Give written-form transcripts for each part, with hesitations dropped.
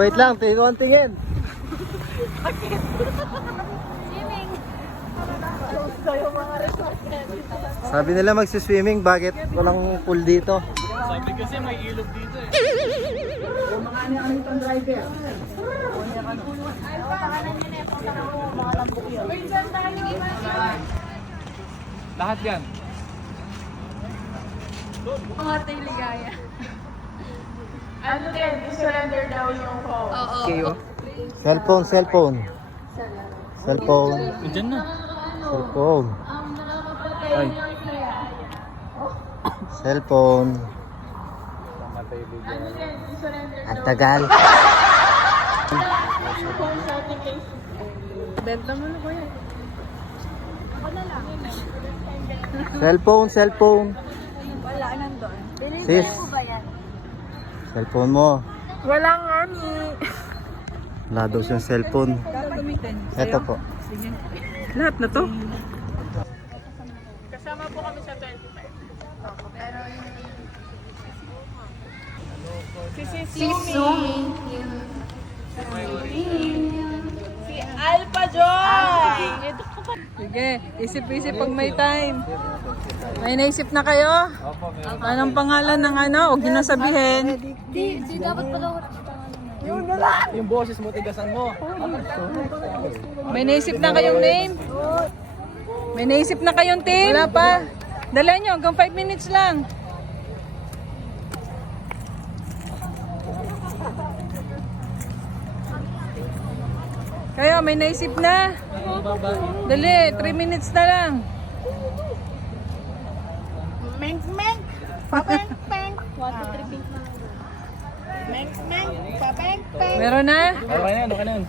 Wait lang, tingin. Sabi nila magsiswimming, bakit walang pool dito? Sabi kasi may ilog dito eh. Yung mga ano itong driver. Lahat yan. Mga ligaya. Ano din, surrender daw yung phone. Oo. Cellphone. Diyan na. Cellphone. Ay. Cellphone. Ang tagal. Benta mo na ko yan. Cellphone. Wala, nandun. Sis. Binibigyan mo ba yan? Cellphone mo. Wala nga ni. Wala daw siyang cellphone. Gagamitin. Ito po. Sige. Lahat na to? Kasama po kami sa 25. Pero yung... Si Sumi. Si Alpha Joy. Sige, isip-isip pag may time. May naisip na kayo? Anong pangalan ng ano? Huwag nyo na sabihin. Di dapat pala ako. Yung boses mo, tigasan mo. May naisip na kayong name? May naisip na kayong team? Wala pa. Dala nyo, hanggang 5 minutes lang. Kayo, may naisip na? Dali, 3 minutes na lang. Menk, menk, papeng, peng. 1, 2, 3, pink na. Menk, menk, papeng, peng. Meron na? Okay na yan. Okay na.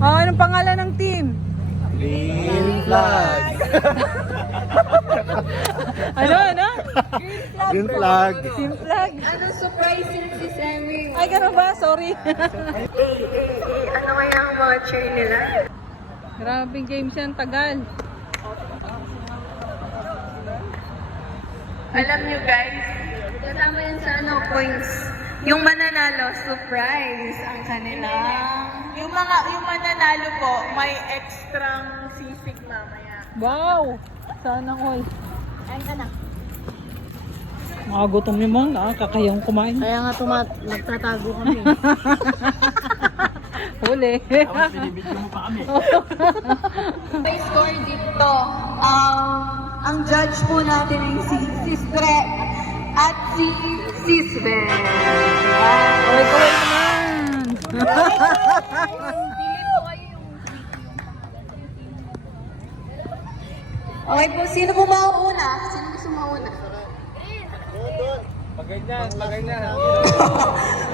Oh, anong pangalan ng team? Green flag. Ano? Green flag. Team flag. Ano surprise si Sammy? Ay, ganun ba? Sorry. Ano kaya ang mga cheer nila? Grabing games yan, tagal. Alam nyo guys, kasama yan sa ano, points. Yung mananalo, surprise ang kanila. Yung mananalo po, may extrang sisig mamaya. Wow! Sana all. Kain ka na. Mga gutom yung mga nakakayang kumain. Kaya nga nagtatago kami. Huli. Binibigyan mo pa kami. May score dito. Ang judge po natin ay si Sistre at si Sisbe. Kaway naman. Pili po kayo yung... Okay po, sino po mauna? Sino gusto mauna? Pag-ganyan.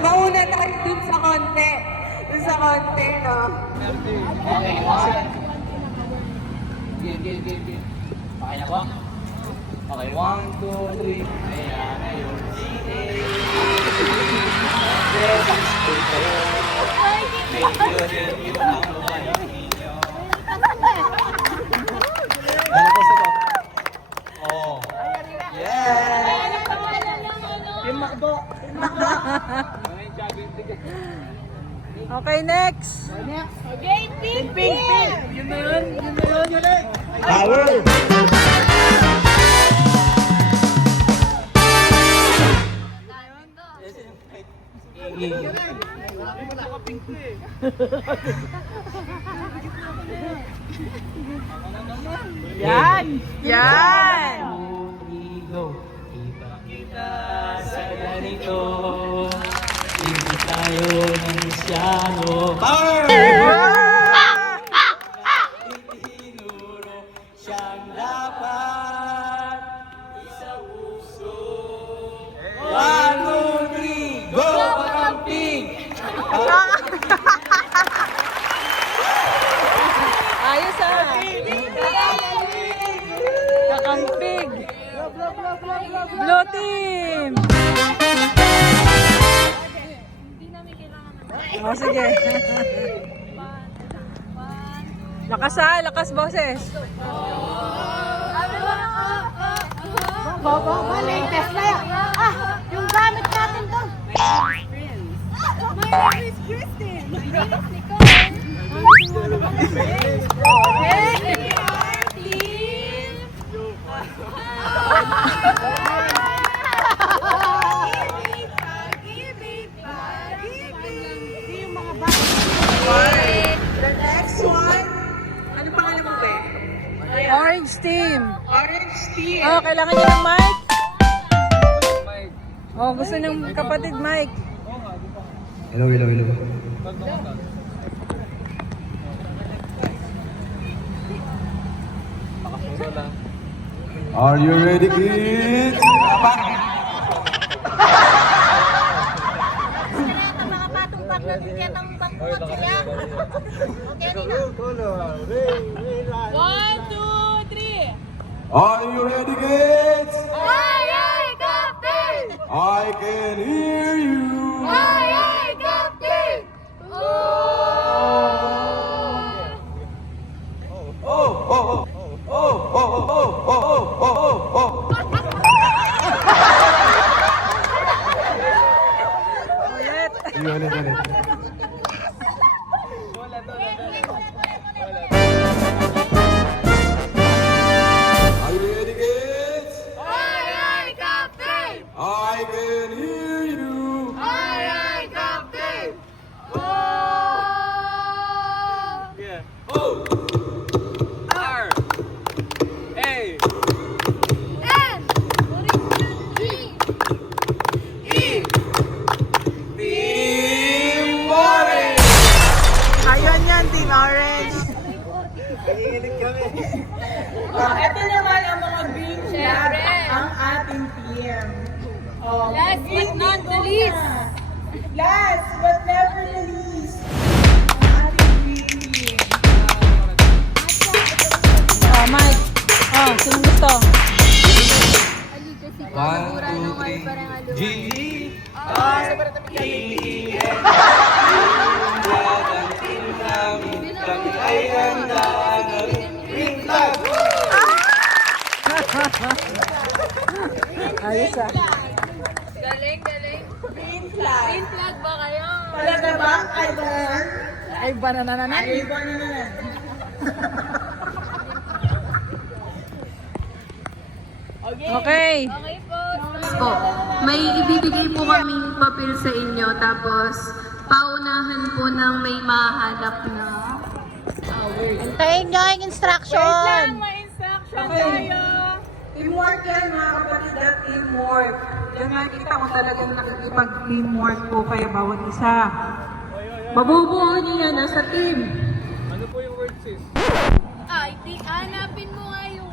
Mauna tayo dun sa konti. Dun sa konti, no? Game. Okay na po? Okay, 1, 2, 3. Ayan, ayun. Ano po sa to? Oh. Yeah! Yung makdo. Ano yung jogging ticket? Okay, next. Okay, pink, pink, pink. Power! Yan! Yan! Kita-kita sa ganito, hindi tayo ng Luciano. Power! Itinuro siyang dapat isa puso. 1, 2, 3, go! Pakamping! Ayos ah! Kakampig! Blue team! Oh, sige. Lakas ah, lakas boses. Latest na yan. Yung gamit natin doon. My name is Kristen. My name is Nicole. The next one. Ano pangalan mo ba? Orange team. Orange team. Oh, kailangan niyo ng mic? Oh, gusto ng kapatid mic. Hello, hello, hello. Are you ready, kids? Mga patong-pat na din yan ang bangkot sila. Okay, na. 1, 2, 3. Are you ready, kids? Aye, aye, Captain! I can hear you. Aye, aye, Captain! Oh, oh, oh, oh, oh, oh, oh, oh, oh. Ulit. Ulit, ulit. Are you ready, kids? Aye, aye, Captain! I can hear you. Aye, aye, Captain! Oh. R A N E Team Orange! Ayun yan, Team Orange. Ito naman ang mga green Siyempre. ang ating team. Last but not the least. Last but never the least, ang ating green team. Oh, Mike. Oh, sino gusto? Ali kasi kamura nung ay parang aluwa. G Ayos ah. Galing, galing. Green flag ba kayo? Talaga ba? Ay, banana? Ay, banana na. Ay, banana na. Okay. Okay po. May ibibigay po kaming papel sa inyo tapos paunahan po ng may mahanap na. Hintayin nyo ang instruction. May instruction tayo. Teamwork yan mga kapatid at teamwork. Yan nakikita ko talagang nakikipag-teamwork po kayo bawat isa. Mabubuo niyo yan sa team. Ay, hanapin mo nga yung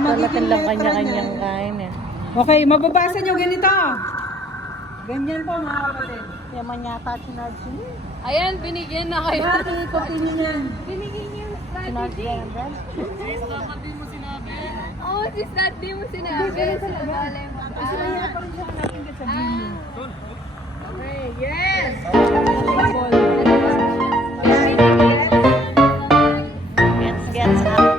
Talagang lang kanya-kanyang kain eh. Okay, mababasa niyo ganito. Ganyan po mga kapatid. Yaman yata sinadsin. Ayan, binigyan na kayo. Dati, copy niyo yan. Binigyan niyo yung Sinadsin strategy. yan, Ben? Oo, si Stat, di mo sinabi. Sinabali mo. Okay, yes! Gets up.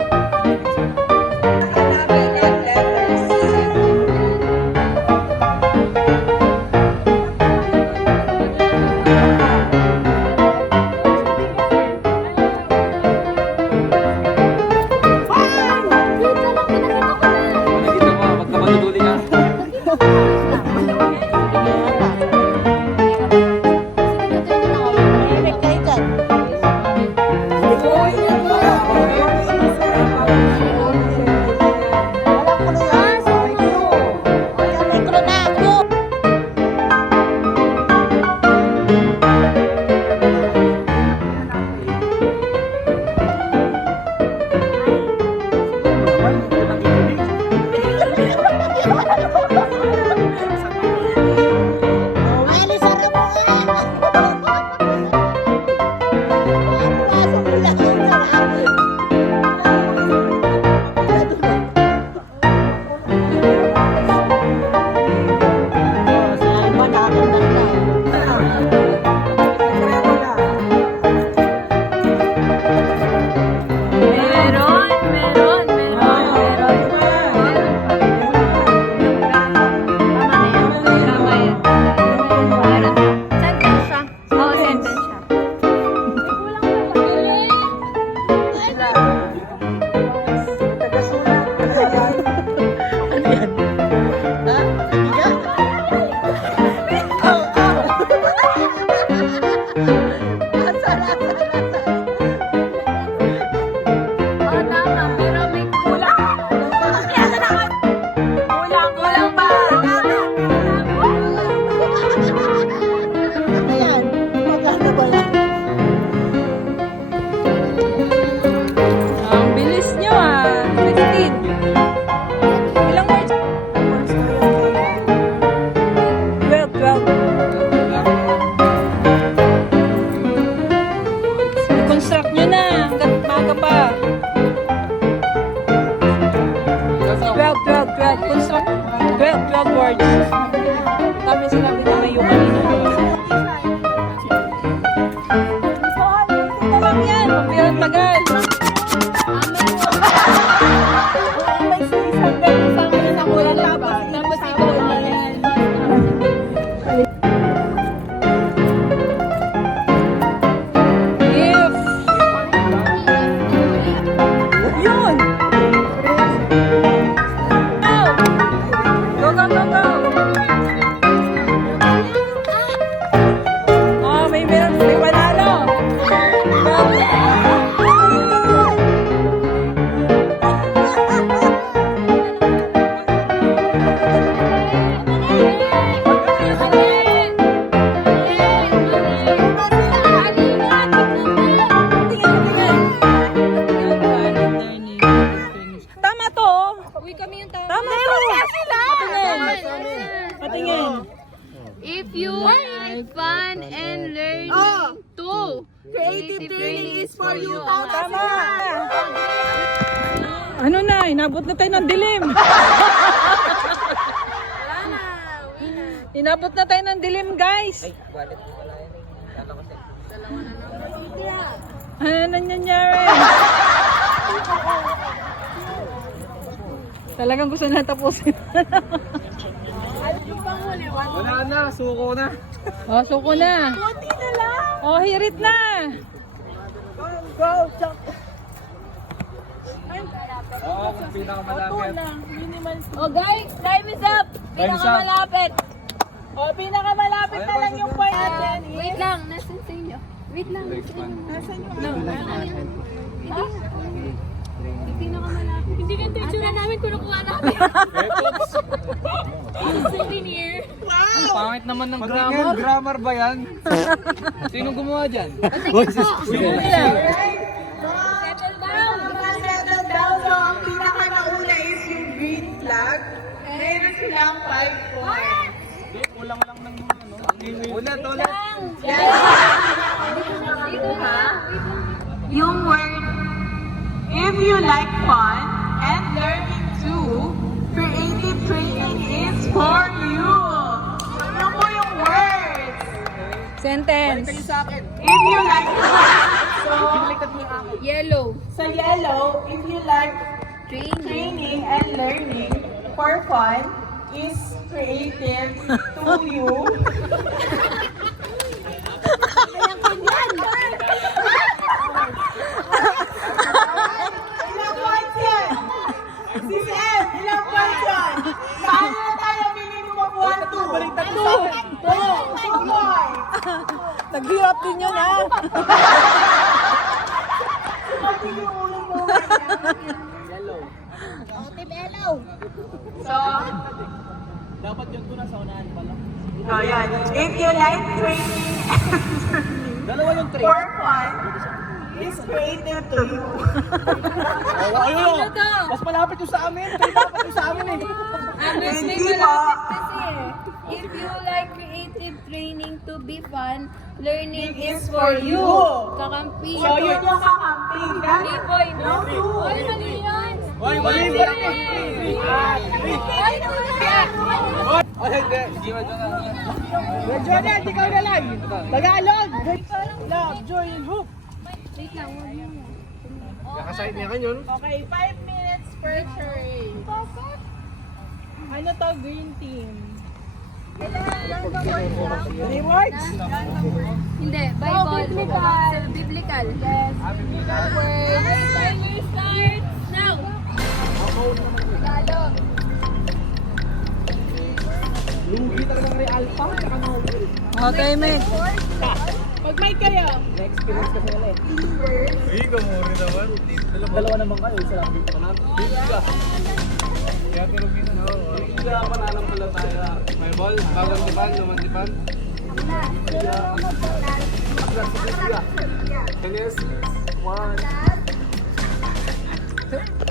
and learning. 2. Creative training is for you. Tama! Ano na, inabot na tayo ng dilim. Inabot na tayo ng dilim, guys. Ano nangyayari? Talagang gusto na tapusin. Wala na, suko na. Oh, suko na. Oh, hirit na. Oo, kung pinakamalapit. Oh, guys, time is up. Pinakamalapit. Oh, pinakamalapit na lang yung point natin. Wait lang, nasan sa inyo? Wait lang. Hindi ganito yung tsura namin kung nakuha namin. Souvenir. Ang pangit naman ng grammar. Grammar ba yan? Sino gumawa dyan? Settle down. Settle down. So, ang pinaka-nauna is yung green flag. Meron silang 5 points. Kulang lang ng ano. Ulit. Yung word, if you like fun and learning too, creative training is for you. So, yun po yung words. Sentence. If you like fun. So, Yellow. sa yellow, if you like training and learning for fun is creative to you. Ilang points yan? Si Em, ilang points yan? Saan na tayo minimum of 1, 2? 2 points. Naghirap din yun, ha? Sumagot yung ulo mo. So, Dapat yun ko na sa unahan pala. oh, yan. If you like training Dalawa yung trick. for fun, is creative to you. Ayun! Mas malapit yung sa amin. Kaya dapat yung sa amin eh. Hindi po. If you like creative training to be fun, learning is for you. Kakampi. So, yun yung kakampi. Boy, no? Ay, mali yan. Mali ba rin eh? Ay, Ay, hindi. Hindi ba dyan ano yan? Jonah, ikaw na lang. Tagalog. Love, joy, and hope. wait lang, wag mo. Kakasahit niya kanyo, no? Okay, 5 minutes per turn. Ano to, green team? Rewards? Hindi, Bible. Biblical. Yes. Timer starts now. Tagalog. Lugi talagang real pa. Tsaka novel. Okay, mate. Mag-mic kayo. Na-experience kasi nila eh. Uy, kamuri naman. Dalawa naman kayo. Isa lang dito na. Bibliga. Kaya turugin na. Bibliga, pananampalataya. May ball, bagong tipan, lumang tipan. Aklat sa Bibliga. Tenis, 1.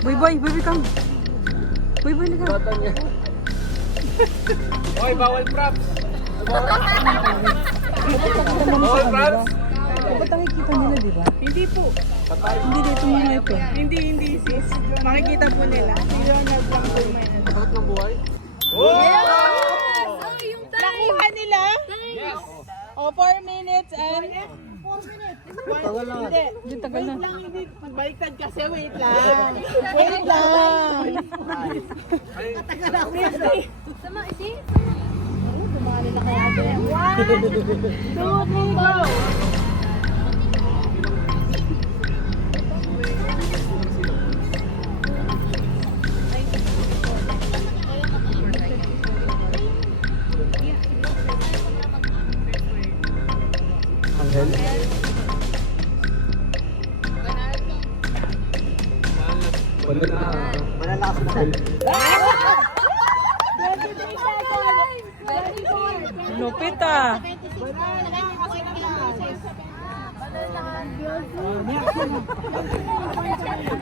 Boy, come. Boy, liga. Bata niya. Hoy, bawal props. Bawal props. Dapat nakikita nila, di ba? Hindi po. Hindi dito mga ito. Hindi sis. Makikita po nila. Hindi lang lang po may Bakit ng buhay? nakuha nila. Yes! O, 4 minutes and... 4 minutes. Hindi. Hindi, tagal na. Lang, hindi. Magbaliktad kasi. Wait lang. Wait lang. Katagal ako. Sama, isi. 1, 2, 3, go! Lupit, ah.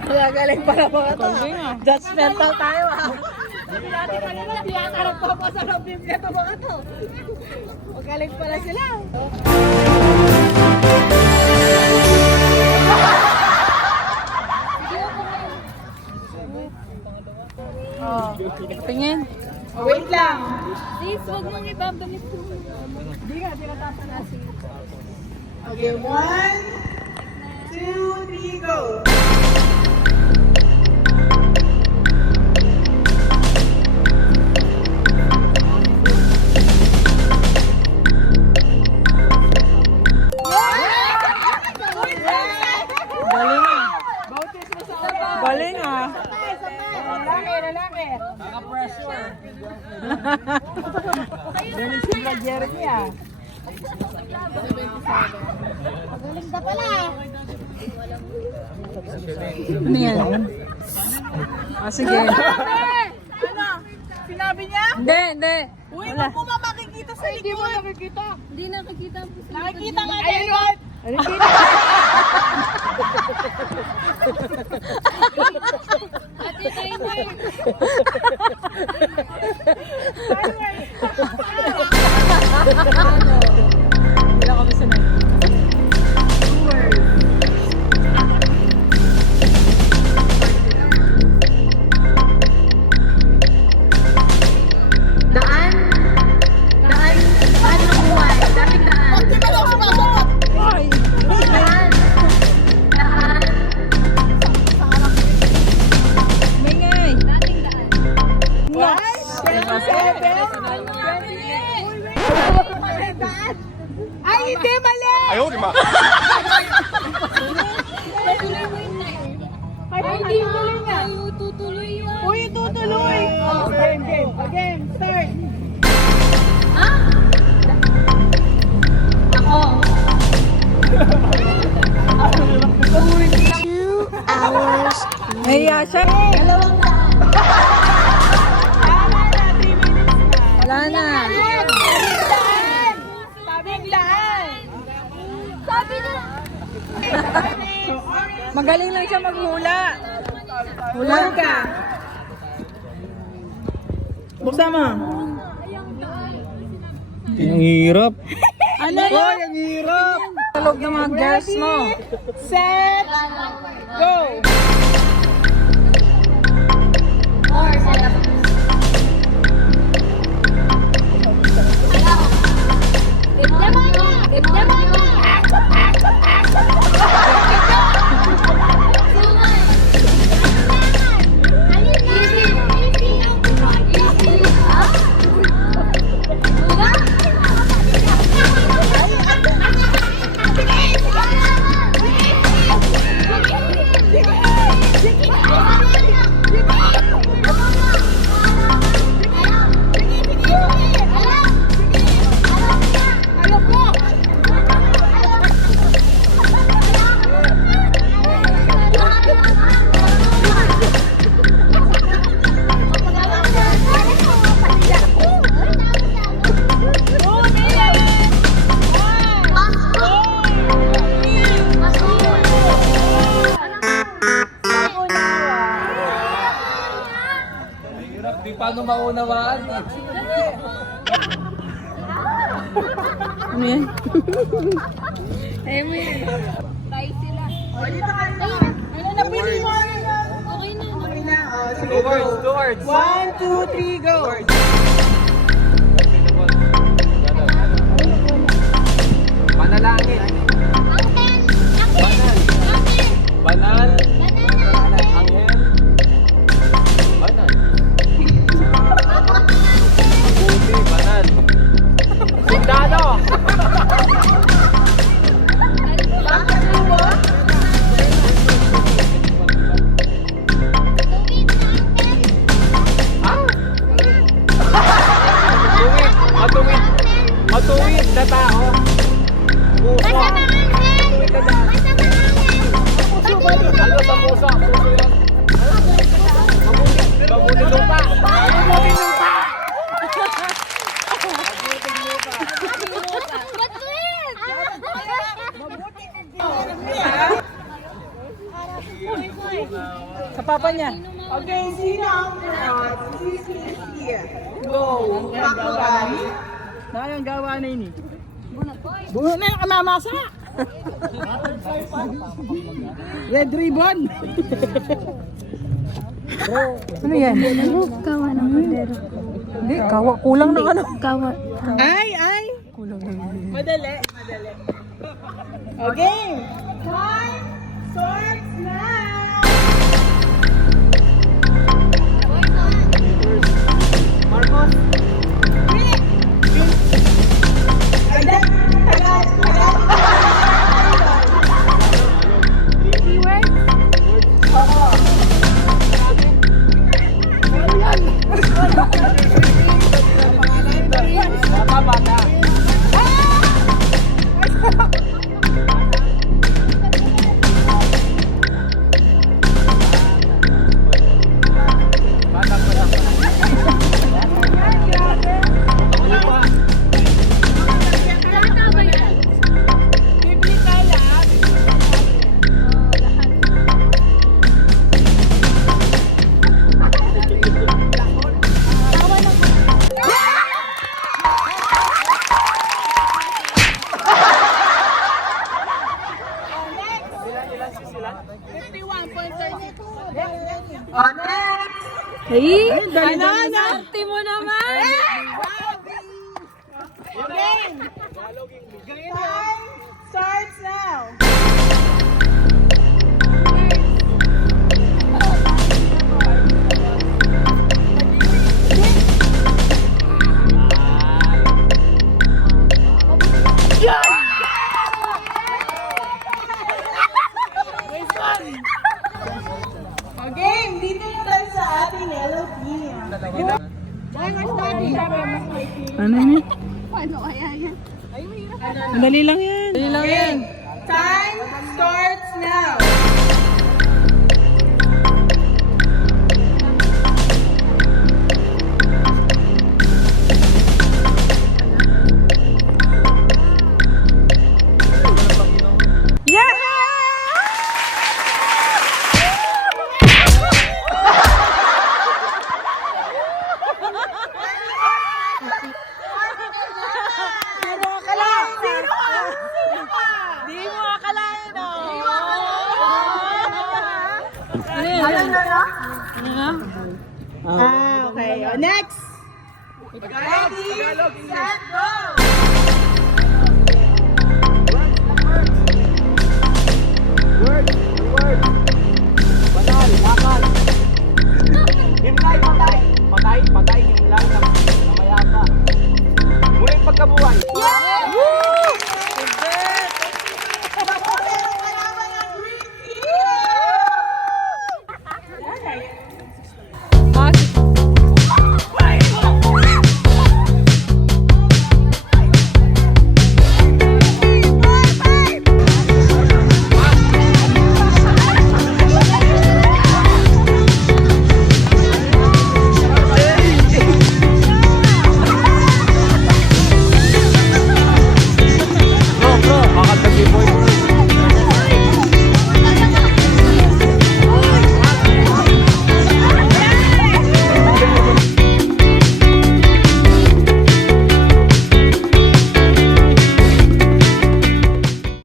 Kaya galing para mga to. Galing, ah. Judgmental tayo ah. Magaling pala sila. Oh, tingin. Wait lang. Please, huwag mong ibabalik po. Okay, 1, 2, 3, go. Galing ah. Galing ah. Naka-pressure. Galing si Vlog Jeremy ah. Ano yan? Ah, sige. Ano? Sinabi niya? Hindi, hindi. Uy, Wala. kung mo makikita sa likod. Hindi mo nakikita. Hindi nakikita po sa Nakikita nga sa likod. Ate Timer. Hindi lang kami sanay. Daan. Daan. Daan ng buhay. Dating daan. Ay! Daan. Daan. Mingay! Dating daan. Ay, hindi, mali! Ay, hindi mo. Ay, tutuloy yun. Uy, tutuloy! Game, game. Again, start. Ha? Ako. Nahiya siya. Dalawang daan. Tama na, 3 minutes na. Wala na. Tabing daan! Sabi na. Magaling lang siya maghula. Hula. Hula ka. Buksan mo. Ang hirap. Ano Hoy, ang hirap! Talog ng mga girls mo. Set, go! Or, set up. Di paano maunawaan? Ano yan? Ano na, pili mo? Okay na. Okay na. Oh, sige, Two words, go. 2 words. 1, 2, 3, go! Panalangin. Banal. Banal. Anghel. Banal. Mabuti. Banal. Sundalo. Matuwid. Matuwid na tao. Puso. Matuwid na tao. Ano sa puso? Puso yun. Mabuti lupa. Mabuti lupa. Sa papa niya. Okay, sino ang here? Go! Pakuray. Sayang gawa na ini. Buho na yung kamamasa. Red ribbon. Ano yan? Kawa ng kaldero. Hindi, kawa. Kulang ng ano. Kawa. Ay! Kulang ng Madali. Okay. Time starts now. Marcos. Bata. On next. Ay, dali mo naman. Okay. Time starts now. Okay, dito na tayo sa ating yellow team. Ano yun? Dali lang yan. Dali lang yan. Time starts now. Di mo akalain, oh. Ano na? Ano? Okay. Next. Ready, set, go!